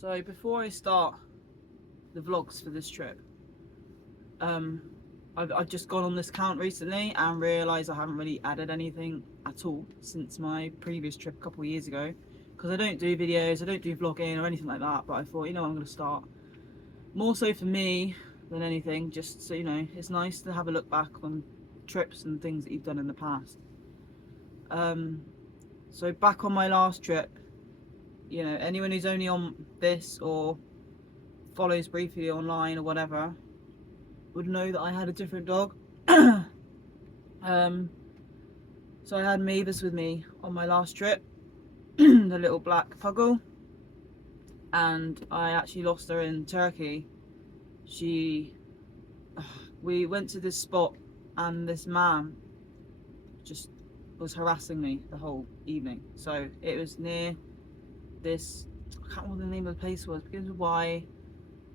So before I start the vlogs for this trip, I've just gone on this count recently and realised I haven't really added anything at all since my previous trip a couple of years ago, because I don't do videos, I don't do vlogging or anything like that, but I thought, you know, I'm going to start, more so for me than anything, just so you know, it's nice to have a look back on trips and things that you've done in the past. So back on my last trip, you know, anyone who's only on this or follows briefly online or whatever would know that I had a different dog. So I had Mavis with me on my last trip, the little black puggle, and I actually lost her in Turkey. We went to this spot and this man just was harassing me the whole evening. So it was near this, I can't remember what the name of the place was, it begins with Y,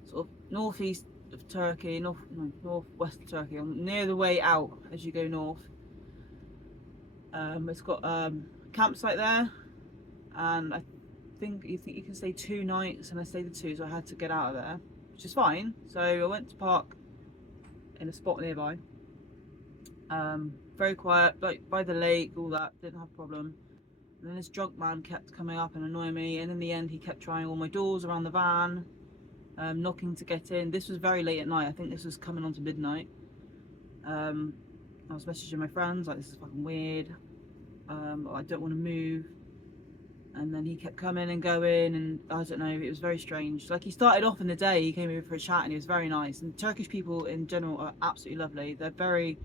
sort of northeast of Turkey, northwest of Turkey, near the way out as you go north. It's got a campsite there, and I think you can stay 2 nights, and I stayed the 2, so I had to get out of there, which is fine. So I went to park in a spot nearby, very quiet, like by the lake, all that, didn't have a problem. And then this drunk man kept coming up and annoying me, and in the end he kept trying all my doors around the van, knocking to get in. This was very late at night, I think this was coming on to midnight. I was messaging my friends like, this is fucking weird, I don't want to move. And then he kept coming and going, and I don't know, it was very strange. Like, he started off in the day, he came over for a chat and he was very nice. And Turkish people in general are absolutely lovely. They're very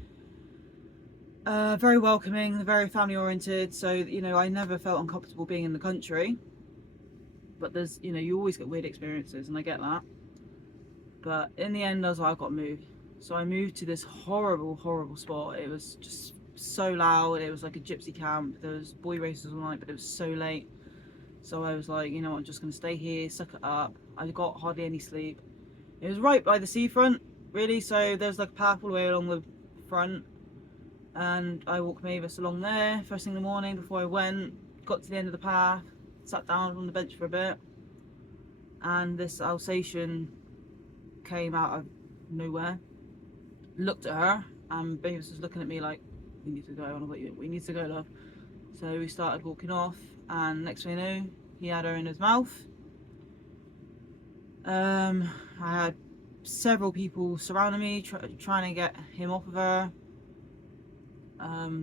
very welcoming, they're very family oriented, so you know, I never felt uncomfortable being in the country. But there's, you know, you always get weird experiences, and I get that. But in the end I was like, I've got to move. So I moved to this horrible spot. It was just so loud, it was like a gypsy camp, there was boy races all night, but it was so late. So I was like, you know what, I'm just going to stay here, suck it up. I got hardly any sleep. It was right by the seafront, really, so there's like a path all the way along the front, and I walked Mavis along there first thing in the morning before I went. Got to the end of the path, sat down on the bench for a bit, and this Alsatian came out of nowhere, looked at her, and Mavis was looking at me like, we need to go. And I was like, we need to go, love. So we started walking off, and next thing I knew, he had her in his mouth. I had several people surrounding me, trying to get him off of her.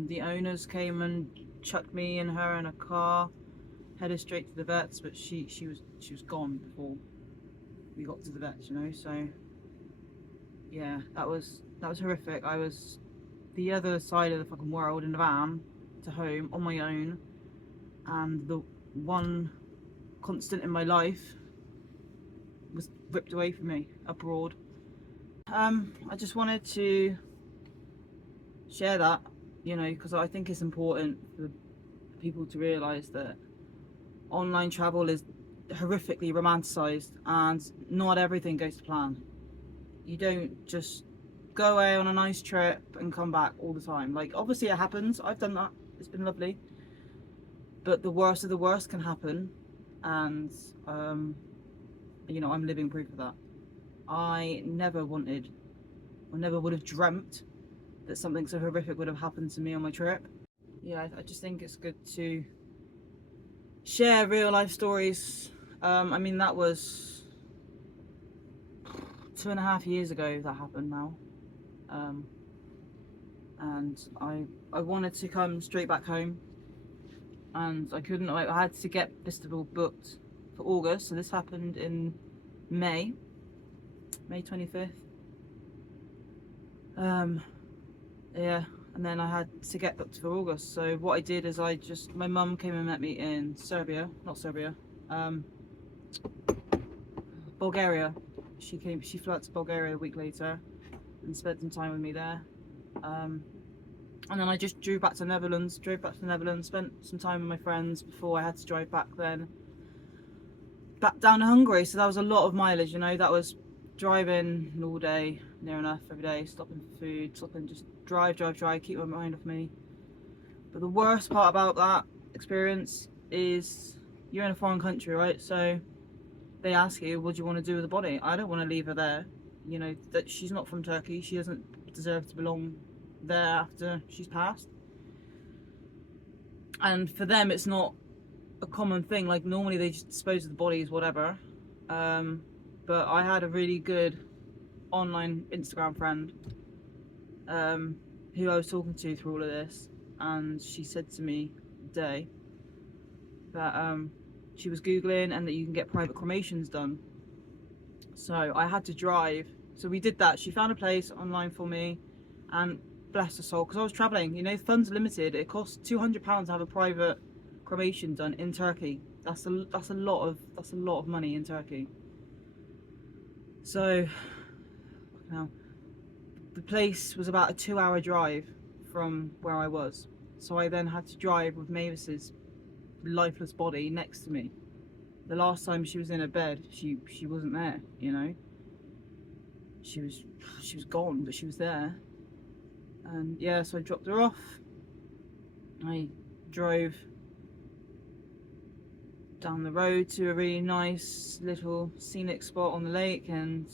The owners came and chucked me and her in a car, headed straight to the vets, but she was gone before we got to the vets, you know. So yeah, that was horrific. I was the other side of the fucking world in the van to home on my own, and the one constant in my life was ripped away from me abroad. I just wanted to share that, you know, because I think it's important for people to realise that online travel is horrifically romanticised, and not everything goes to plan. You don't just go away on a nice trip and come back all the time. Like, obviously it happens, I've done that, it's been lovely, but the worst of the worst can happen, and you know, I'm living proof of that. I never would have dreamt that something so horrific would have happened to me on my trip. Yeah, I just think it's good to share real life stories. I mean, that was 2.5 years ago that happened now. And I wanted to come straight back home, and I couldn't. I had to get festival booked for August, so this happened in May 25th. Yeah, and then I had to get booked for August. So what I did is my mum came and met me in Bulgaria. She flew out to Bulgaria a week later and spent some time with me there. And then I just drove back to the Netherlands, spent some time with my friends before I had to drive back down to Hungary. So that was a lot of mileage, you know. That was driving all day, near enough, every day, stopping for food, just drive, keep my mind off me. But the worst part about that experience is you're in a foreign country, right? So they ask you, what do you want to do with the body? I don't want to leave her there. You know, that she's not from Turkey. She doesn't deserve to belong there after she's passed. And for them, it's not a common thing. Like, normally they just dispose of the bodies, whatever. But I had a really good online Instagram friend who I was talking to through all of this, and she said to me today that she was Googling and that you can get private cremations done. So I had to drive. So we did that. She found a place online for me, and bless her soul, because I was travelling. You know, funds are limited. It costs £200 to have a private cremation done in Turkey. That's a lot of money in Turkey. So now the place was about a 2-hour drive from where I was. So I then had to drive with Mavis's lifeless body next to me. The last time she was in her bed, she wasn't there, you know. She was gone, but she was there. And yeah, so I dropped her off. I drove down the road to a really nice little scenic spot on the lake and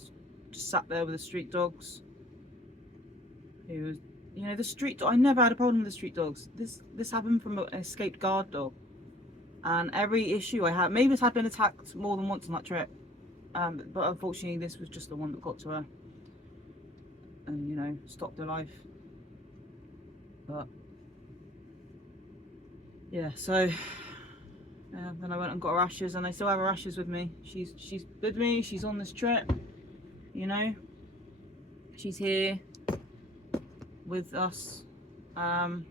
just sat there with the street dogs. Who was, you know, the street. I never had a problem with the street dogs. This happened from an escaped guard dog. And every issue I had, Mavis had been attacked more than once on that trip, but unfortunately this was just the one that got to her and, you know, stopped her life. But yeah, so then I went and got her ashes, and I still have her ashes with me. She's with me. She's on this trip, you know. She's here with us, and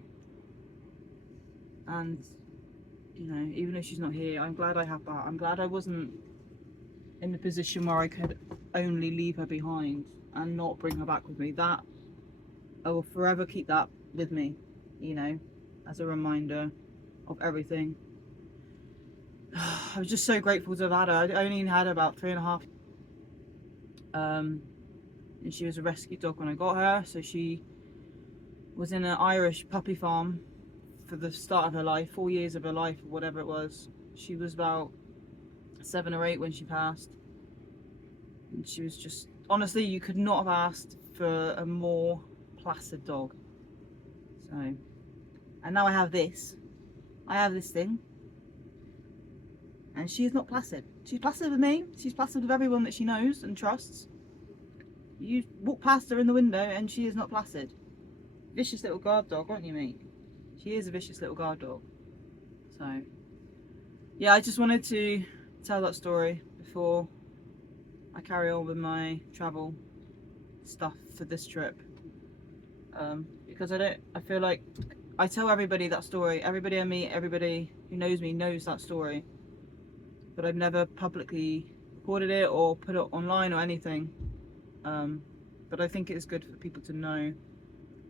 you know, even if she's not here, I'm glad I have that. I'm glad I wasn't in the position where I could only leave her behind and not bring her back with me. That, I will forever keep that with me, you know, as a reminder of everything. I was just so grateful to have had her. I only had her about 3.5. And she was a rescue dog when I got her. So she was in an Irish puppy farm for the start of her life, 4 years of her life, or whatever it was. She was about 7 or 8 when she passed. And she was just, honestly, you could not have asked for a more placid dog. So, and now I have this. I have this thing. And she is not placid. She's placid with me. She's placid with everyone that she knows and trusts. You walk past her in the window and she is not placid. Vicious little guard dog, aren't you, mate? She is a vicious little guard dog. So, yeah, I just wanted to tell that story before I carry on with my travel stuff for this trip. Because I feel like I tell everybody that story. Everybody I meet, everybody who knows me knows that story. But I've never publicly recorded it or put it online or anything. But I think it's good for people to know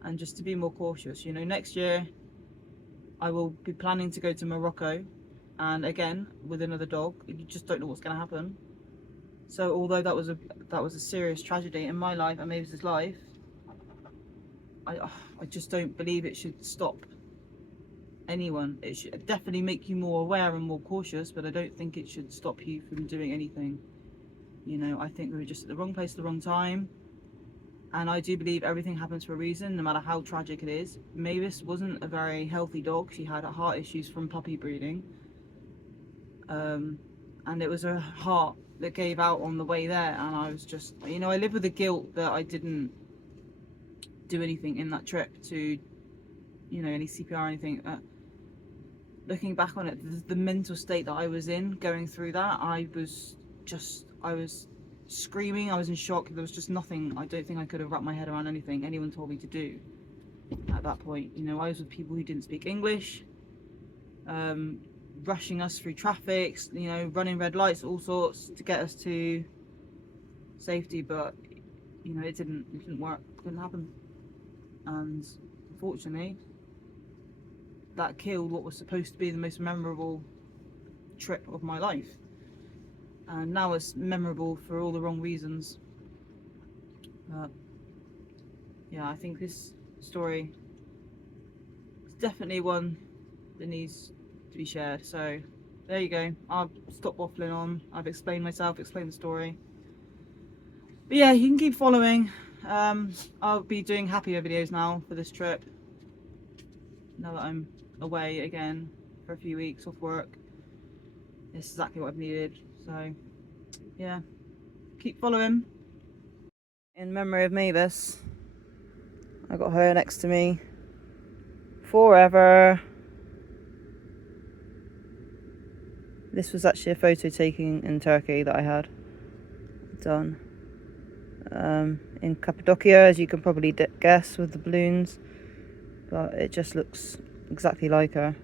and just to be more cautious. You know, next year I will be planning to go to Morocco, and again with another dog. You just don't know what's going to happen. So although that was a serious tragedy in my life and Mavis's life, I just don't believe it should stop anyone. It should definitely make you more aware and more cautious, but I don't think it should stop you from doing anything. You know, I think we were just at the wrong place at the wrong time. And I do believe everything happens for a reason, no matter how tragic it is. Mavis wasn't a very healthy dog. She had heart issues from puppy breeding. And it was her heart that gave out on the way there. And I was just, you know, I live with the guilt that I didn't do anything in that trip to, you know, any CPR or anything. Looking back on it, the mental state that I was in going through that, I was screaming. I was in shock. There was just nothing. I don't think I could have wrapped my head around anything anyone told me to do at that point. You know, I was with people who didn't speak English, rushing us through traffic, you know, running red lights, all sorts to get us to safety. But you know, it didn't work. It couldn't happen. And unfortunately, that killed what was supposed to be the most memorable trip of my life. And now it's memorable for all the wrong reasons. But yeah, I think this story is definitely one that needs to be shared. So there you go. I'll stop waffling on. I've explained myself, explained the story. But yeah, you can keep following. I'll be doing happier videos now for this trip. Now that I'm away again for a few weeks off work. It's exactly what I've needed. So yeah, keep following. In memory of Mavis, I got her next to me forever. This was actually a photo taking in Turkey that I had done in Cappadocia, as you can probably guess with the balloons, but it just looks exactly like her.